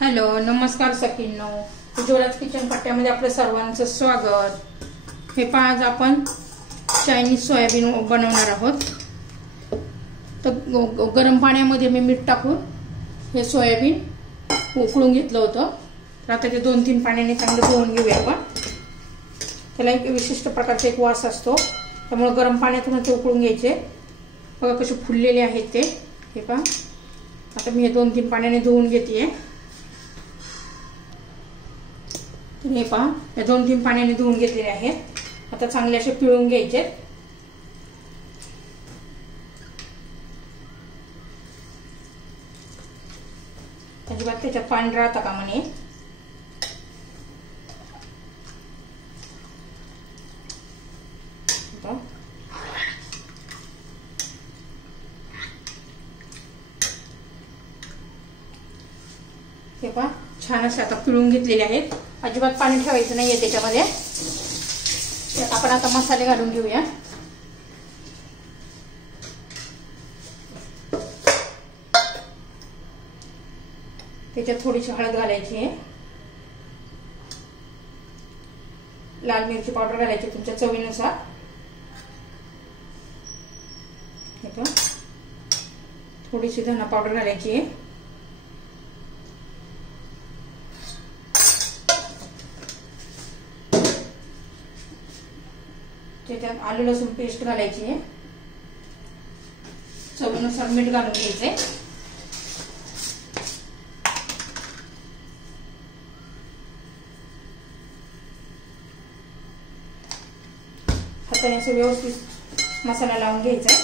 Hello नमस्कार सखींनो, उज्ज्वलाच kitchen पट्ट्यामध्ये आपलं सर्वांचं स्वागत। हे पहा, आज आपण चायनीज सोयाबीन बनवणार आहोत। तर गरम पाण्यामध्ये मी मीठ टाकून हे सोयाबीन उकळून घेतलं होतं। तर आता ते 2-3 पाण्याने चांगलं धुवून घेऊया आपण। त्याला एक विशिष्ट प्रकारचा एक वास असतो, त्यामुळे गरम पाण्यातून ते उकळून घ्यायचे। बघा कसे फुललेले आहेत ते। हे पहा, आता मी हे 2-3 पाण्याने धुवून घेतेय। हे पहा, हे 2-3 पाण्याने धुवून घेतलेले आहेत। आता चांगले असे पिळून घ्यायचे। अजिबात त्याच्यात पाणी राहता कामा नये। हे पहा, छान असे आता पिळून घेतलेले आहेत। अजिबात पाणी ठेवायचं नाहीये त्याच्यामध्ये। आपण आता मसाले घालून घेऊया। त्याच्यात थोडीशी हळद घालायची आहे, लाल मिरची पावडर घालायची तुमच्या चवीनुसार। थोडीशी धना पावडर घालायची आहे। त्याच्यात आलं लसूण पेस्ट घालायची आहे। चवीनुसार मीठ घालून घ्यायचंय। हाताने असं व्यवस्थित मसाला लावून घ्यायचा।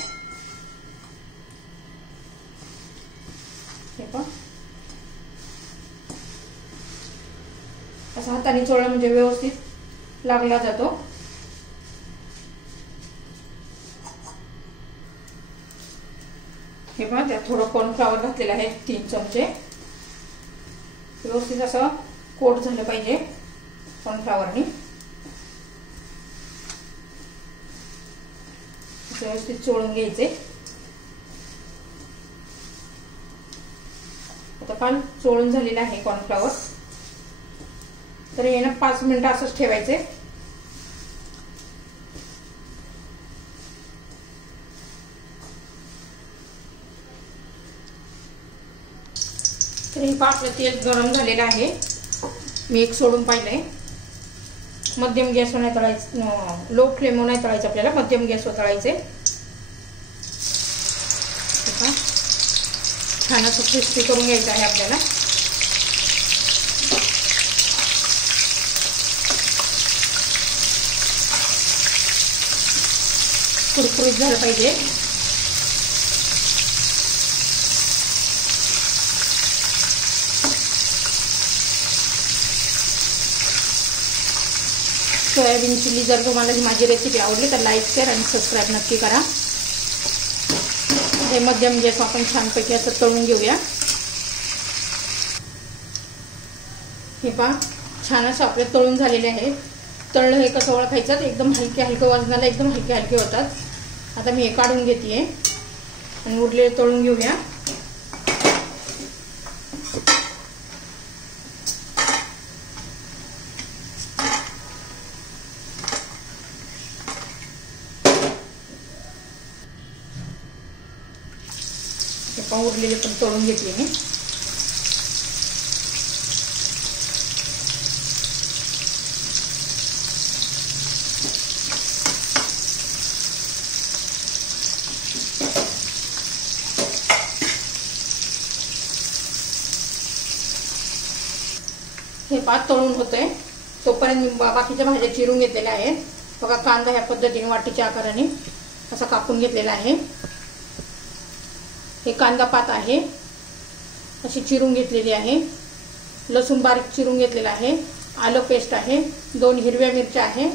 हे पहा, असं हाताने चोळलं म्हणजे व्यवस्थित लागला जातो। हे पहा, त्यात थोडं कॉर्नफ्लॉवर घातलेलं आहे 3 चमचे। व्यवस्थित असं कोट झालं पाहिजे कॉर्नफ्लॉवरनी। व्यवस्थित चोळून घ्यायचे। आता पान चोळून झालेलं आहे कॉर्नफ्लॉवर। तर हे ना 5 मिनिटं असंच ठेवायचे। तर हे आपलं तेल गरम झालेलं आहे। मी एक सोडून पाहिलंय। मध्यम गॅसवर नाही तळायचं, लो फ्लेमवर नाही तळायचं आपल्याला, मध्यम गॅसवर तळायचे। छान असं क्रिस्पी करून घ्यायचं आहे आपल्याला। कुरकुरीत झालं पाहिजे। सोयाबीन चिली जर तुम्हाला माझी रेसिपी आवडली तर लाईक शेअर आणि सबस्क्राईब नक्की करा। हे मध्यम गॅस आपण छानपैकी असं तळून घेऊया। हे पहा, छान असं आपले तळून झालेले आहे। तळलं हे कसं ओळखायचं, एकदम हलके वजनाला एकदम हलके होतात। आता मी हे काढून घेतेय आणि उरलेले तळून घेऊया। उरलेले पण तळून घेतले मी। हे पात तळून होतंय तोपर्यंत मी बाकीच्या भाज्या चिरून घेतलेल्या आहेत। बघा, कांदा ह्या पद्धतीने वाटीच्या आकाराने असा कापून घेतलेला आहे। हे कांदा पात आहे, अशी चिरून घेतलेली आहे। लसूण बारीक चिरून घेतलेला आहे। आलं पेस्ट आहे, 2 हिरव्या मिरच्या आहे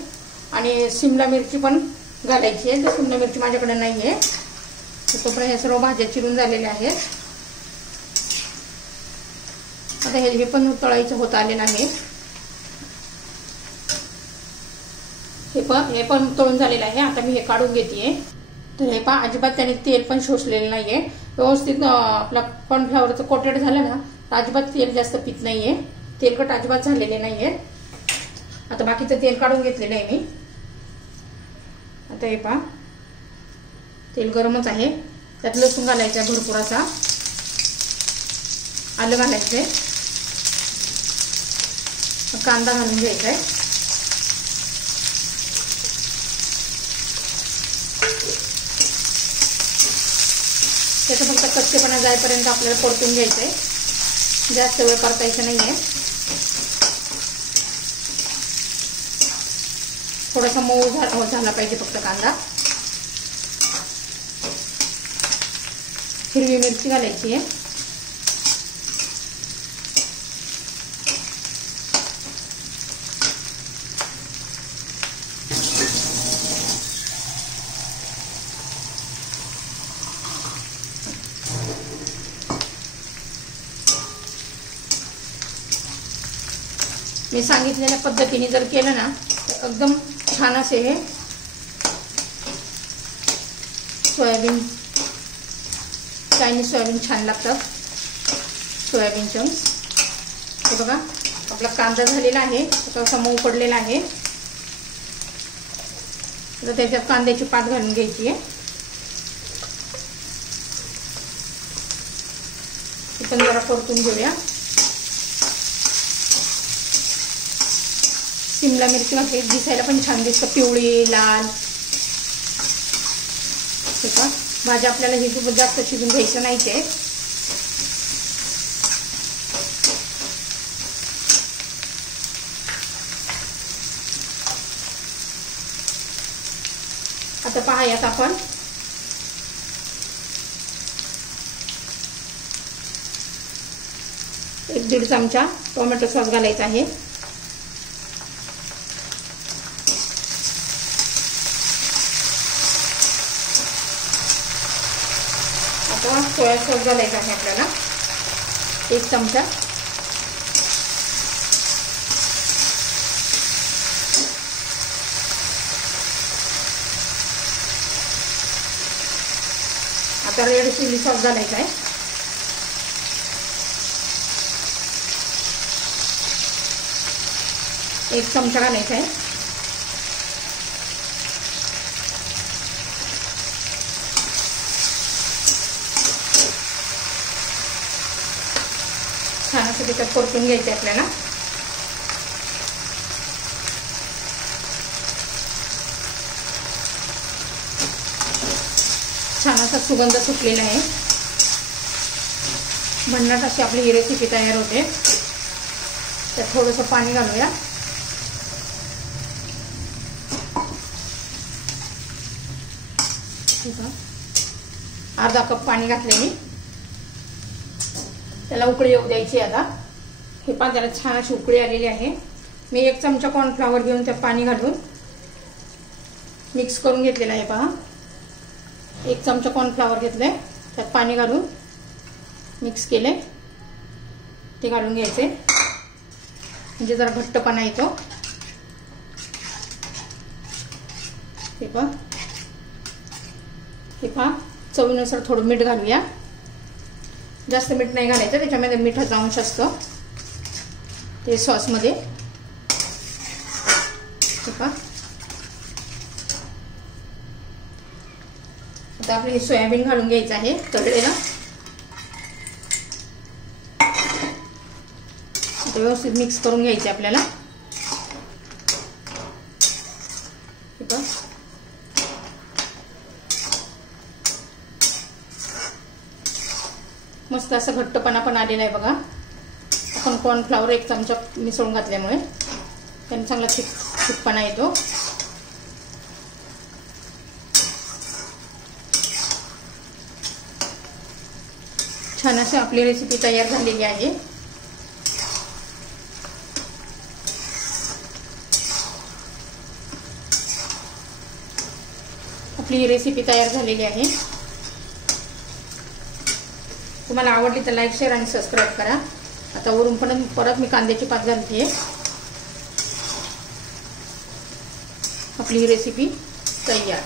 आणि शिमला मिरची पण घालायची आहे। तर शिमला मिरची माझ्याकडे नाही आहे। तोपर्यंत हे सर्व भाज्या चिरून झालेल्या आहेत। आता हे पण तळायचं होत आलेलं आहे। हे पण तळून झालेलं आहे। आता मी हे काढून घेतेय। तर हे पहा, अजिबात त्याने तेल पण शोषलेलं नाहीये। व्यवस्थित आपला कॉर्नफ्लॉवरचं कोटेड झालं ना अजिबात तेल जास्त पित नाहीये, तेलकट अजिबात झालेले नाहीये. आता बाकीचं तेल काढून घेतलेलं आहे मी. आता हे पहा तेल गरमच आहे. त्यात लसूण घालायचा आहे भरपूर असा, आलं घालायचं आहे, कांदा घालून घ्यायचा आहे. त्याचा फक्त कच्चेपणा जाईपर्यंत आपल्याला परतून घ्यायचं आहे, जास्त वेळ परतायचं नाही आहे. थोडासा मऊ झाला पाहिजे फक्त कांदा. हिरवी मिरची घालायची आहे. मी सांगितलेल्या पद्धतीने जर केलं ना तर एकदम छान असे हे सोयाबीन, चायनीज सोयाबीन छान लागतात. सोयाबीन चंक्स हे बघा आपला कांदा झालेला आहे, थोडासा मऊ पडलेला आहे. तर त्याच्यात कांद्याची पात घालून घ्यायची आहे. ती पण जरा परतून घेऊया. शिमला मिरची घातली दिसायला पण छान दिसतं, पिवळी लाल. ठीक आहे, भाजी आपल्याला ही जास्त शिजून घ्यायचं नाहीच आहे. आता पहा यात आपण एक 1.5 चमचा टोमॅटो सॉस घालायचा आहे. सोया सॉस घालायचा आहे आपल्याला 1 चमचा. आता रेड चिली सॉस घालायचा आहे. एक चमचा घालायचा आहे. छान असं त्याच्यात परतून घ्यायचे आपल्याला. छान असा सुगंध सुटलेला आहे. भन्नाट अशी आपली ही रेसिपी तयार होते. त्यात थोडंसं पाणी घालूया. अर्धा कप पाणी घातले मी. त्याला उकळी येऊ द्यायची. आता हे पहा त्याला छान अशी उकळी आलेली आहे. मी 1 चमचा कॉर्नफ्लॉवर घेऊन त्यात पाणी घालून मिक्स करून घेतलेला आहे. पहा 1 चमचा कॉर्नफ्लॉवर घेतले, त्यात पाणी घालून मिक्स केले. ते घालून घ्यायचे म्हणजे जरा घट्टपणा येतो. हे पहा चवीनुसार थोडं मीठ घालूया. जास्त मीठ नाही घालायचं, त्याच्यामध्ये मिठाचा अंश असतो ते सॉसमध्ये. आता आपले सोयाबीन घालून घ्यायचं आहे तळलेलं. व्यवस्थित मिक्स करून घ्यायचे आपल्याला. मस्त असं घट्टपणा पण आलेला आहे बघा. आपण कॉर्नफ्लॉवर 1 चमचा मिसळून घातल्यामुळे त्याने चांगला थिकपणा येतो. छान अशी आपली रेसिपी तयार झालेली आहे. आपली ही रेसिपी तयार झालेली आहे. तुम्हाला आवडली तर लाईक, शेअर आणि सबस्क्राईब करा. आता वरून पण परत मी कांद्याची पात घालते. आपली ही रेसिपी तयार.